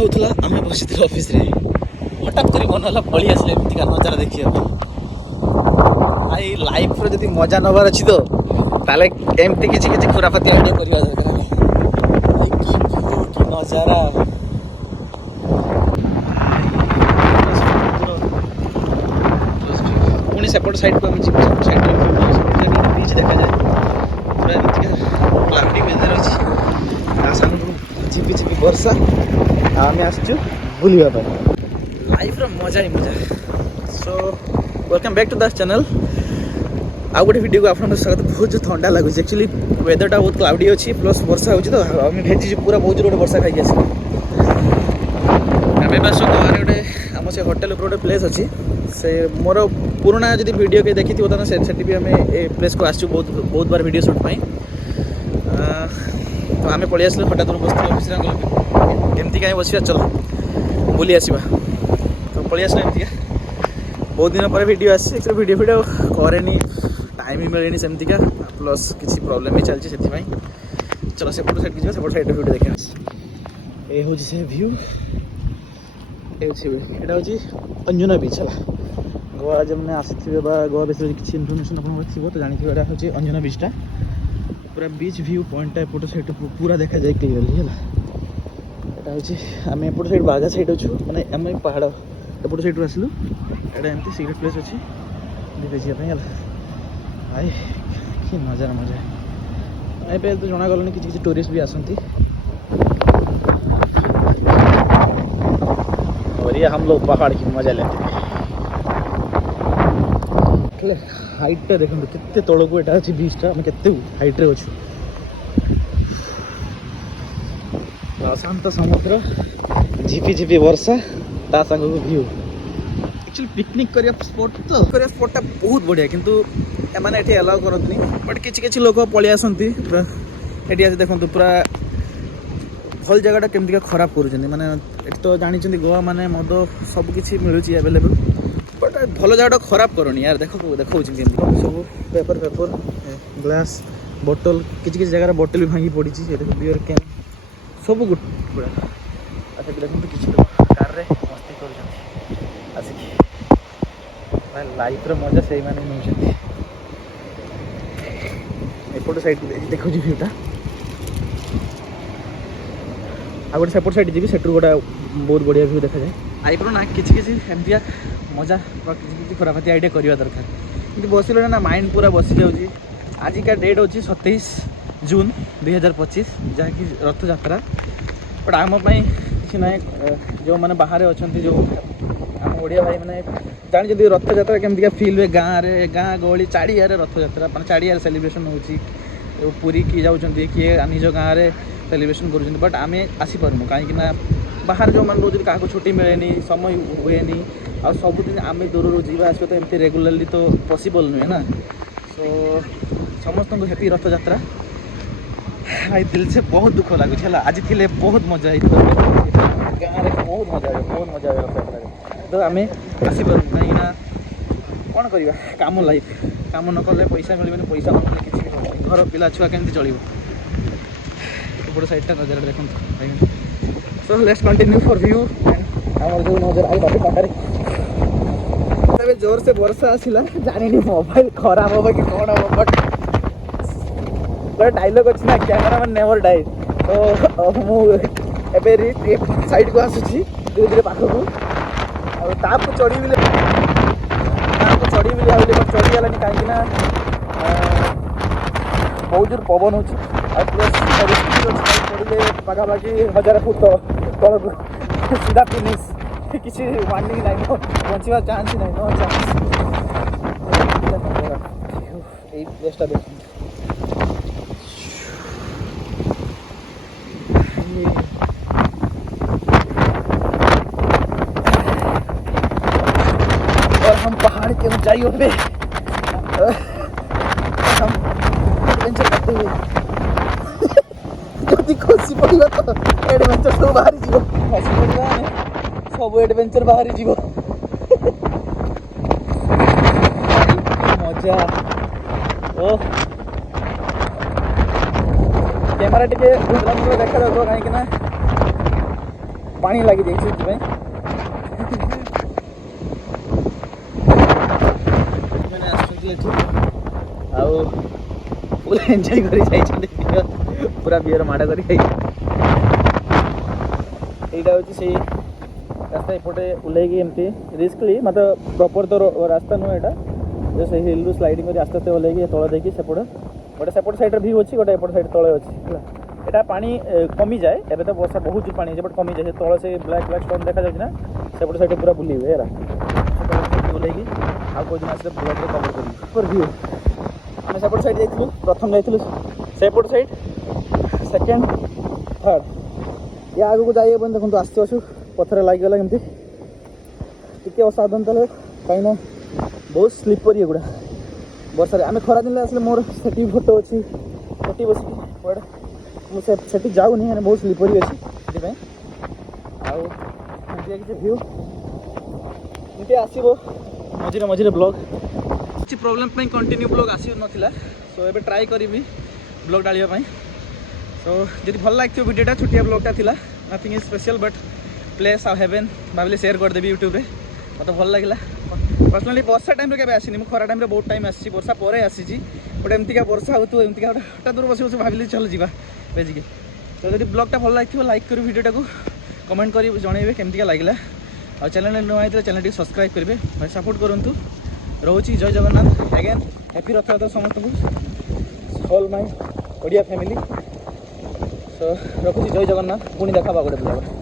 होता आम बसी ऑफिस रे हठात कर मन है पलि आसे एमती नजारा देखिए भाई लाइफ रो जदी मजा नबार अच्छी तो ताले एमती किछि किछि खुराफाती आइडिया करबा दरकार भाई की नजारा पुणी सेपट साइड को हम सेपट साइड बीच देखा जाए पूरा एमती क्लाउडी वेदर अच्छी झिपी झिपी वर्षा आम आसचु बुलिया लाइफ रो मजा ही मजा so welcome back to the channel आउ गोटे वीडियो को आप स्वागत बहुत ठंडा लगुच एक्चुअली वेदरटा बहुत क्लाउडी अच्छी प्लस वर्षा हो तो आम भेजी पूरा बहुत जोर वर्षा खाई आस आम बस गाँव गोटे आम से होटेल गोटे प्लेस अच्छी से मोर पुराना जब वीडियो के देखी तो से भी आम ए प्लेस को आसचु बहुत बार वीडियो शूट पाई तो आम पलि आस हठात बस ऑफिस एमती कहीं बस चल बुली आसवा तो पलि आस एमती बहुत दिन पर वीडियो आसी वीडियो करे टाइम ही मिले सेमतिका प्लस किसी प्रॉब्लम भी चलती से चलो सेपट साइड की सेपट साइड वीडियो देखा ये हूँ से व्यू यहाँ हूँ अंजुना बीच है गोवा जब मैंने आसी गोवा विषय किसी इनफर्मेशन आप तो जानते हैं हूँ अंजुना बीचटा पूरा बीच व्यू पॉइंट एपट साइड पूरा देखा जाए क्लियरली है यहाँ हूँ आम एपट साइड बागा साइड अच्छु मैंने आम पहाड़ एपट साइड आसलु एटा एमती सिक्रेट प्लेस अच्छी देखिए भाई कि मजा मजा ए तो जना गलनी किसी टूरिस्ट भी आसती और ये हम लोग पहाड़ की मजा लेते हैं हाइटा देखो केते तौक यहाँ अच्छी बीचटा आम के हाइट्रे अच्छु अशांत समुद्र झिपी झिपी वर्षा ता संग व्यू एक्चुअली पिकनिक करिया स्पॉट तो करिया स्पॉटटा बहुत बढ़िया किंतु एमाने एठी अलाउ करतनी बट किछि किछि लोक पळि आसंती एठी आसे देखंतु पूरा भल जगहटा केमतिका खराब करूछन्ती माने एठी तो जानिछन्ती गोवा माने मद सब किछि मिलुछि अवेलेबल बट भल जगहटा खराब करनी यार देखो देखौछि केमति सब पेपर ग्लास बोतल किछि किछि जगह बोतल भी भांगी पड़िछि ये देखो बियर कैन सब गुड पूरा अच्छा देखंतु किछि लोक कार रे मस्ती करूछन्ती आसिकी लाइफ मजा से मैंने एपट साइड देखो भ्यूटा आ गए सेपट साइड जी सेठू गोटे बहुत बढ़िया व्यू देखा जाए आईपर ना किसी एमती मजा किसी खुराफाती आइडिया करवा दरकार कि बसिले ना माइंड पूरा बसी जाऊँगी आजिका डेट हूँ 27 जून 2025 जहाँकि रथ यात्रा बट आम कि ना जो मैंने बाहर अच्छा जो आम ओडिया भाई मैंने जानी जब रथ यात्रा केमती फिल हुए गाँव गहली चारिया रथ यात्रा मैं चारिया सेलिब्रेशन होची पूरी किए जाऊँगी किए निज गाँव में सेलिब्रेशन कर बट आम आसीपारूँ कहीं बाहर जो मैंने रोज क्या छुट्टी मिले समय हुए आ सबुदिन आम दूर जावा आस तो एमती रेगुलाली तो पॉसिबल नुहे ना सो समस्त हैप्पी रथ यात्रा भाई दिल से बहुत दुख लगुच है आज थे बहुत मजा गाँव में बहुत मजा रथ यात्रा तो आम आसीपारूँ कहीं कौन करवा काम लाइफ काम न कले पैसा मिले पैसा न कले किसी घर पिला छुआ केमती चलो एपट साइडटा नजर देखो so let's continue for view आम जो नजर आई बाटे पाटे जोर से वर्षा आसला जानी मोबाइल खराब हम कि कौन हम बट डायलॉग अच्छी ना कैमरामैन नेवर डाई तो मुझे साइड को आसूसी धीरे धीरे पाखक ताप चढ़ी भी चढ़ीगलानी कहीं बहुत जोर पवन हो पड़े पाखापाखि 1000 फुट तल सीधा फिनिश किसी वार्निंग ना बचा चान्स ना नो चान्स प्लेसटा देख और हम पहाड़ के ऊंचाइयों पे हम एडवेंचर करते हुए যদি ଖସି ପଡ଼ିବ ତ ଏଡ଼ଭେଞ୍ଚର ସବୁ ବାହାରି ଯିବ ଖସି ପଡ଼ିବା ଆମେ ସବୁ ଏଡ଼ଭେଞ୍ଚର ବାହାରି ଯିବ ମଜା ଓ କ୍ୟାମେରା ଟିକେ ଦେଖାଯାଉଥିବ କାହିଁକି ନା पानी लगी जाइए से पूरा एंजॉय कर पूरा बियर माड़ कर यहाँ हूँ से रास्ता एपटे ओह्लैक एमती रिस्कली मतलब प्रॉपर तो रास्ता नुह यहाँ जो से हिल रु स्लाइडिंग कर आस्ते आस्ते ओह्लैक तल देखिए सेपटे गोटे सेपट साइड व्यू अच्छी गोटे एपट साइड तले अच्छी है यहाँ पानी कमी जाए एवं तो वर्षा बहुत जोर पानी बट कमी जाए तल से ब्लैक ब्लैक स्टोन देखा जाए ना सेपट साइड पूरा बुलेबे है ओह्लैक आउ दिन आसे ब्लॉग कवर कर व्यू आम सेपट साइड जाइलु प्रथम जाइलु सेपट साइड सेकेंड थर्ड या आगू को जाइए देखो आसते आसु पथर लगिगला एमती टी असावधान चलो कहीं बहुत स्लीपर एगुड़ा वर्षा आम खरा दिन आसले मोर से फोटो अच्छी से बस मुझे जाऊनी बहुत स्लीपरी अच्छी से किसी व्यू एमती आसो मझे मझे ब्लॉग किसी प्रोब्लेम कंटिन्यू ब्लॉग आस ना सो ए ट्राए करी ब्लॉग डालवाई सो जी भल लगे वीडियोटा छोटिया ब्लॉगटा थी nothing is special but place a heaven भाविले शेयर करदेवी यूट्यूब रे मतलब भल लगे पर्सनाली वर्षा टाइम के आसनी मुझे खरा टाइम बहुत टाइम आसी वर्षा पर आसी बट एमतीका वर्षा हो एमतीका हठात दूर बस बस भाविली चल जा बेजिके तो जब ब्लॉगटा भल लगे लाइक कर वीडियोटा को कमेंट कर जनइबे केमतीका लगे और चैनल नुआ चैनल टी सब्सक्राइब करेंगे भाई सपोर्ट करूँ रोची जय जगन्नाथ अगेन हैप्पी रथयात्रा समस्त को ऑल माय ओडिया फैमिली सो रखुची जय जगन्नाथ पुणी देखा गोटे ब्लॉग।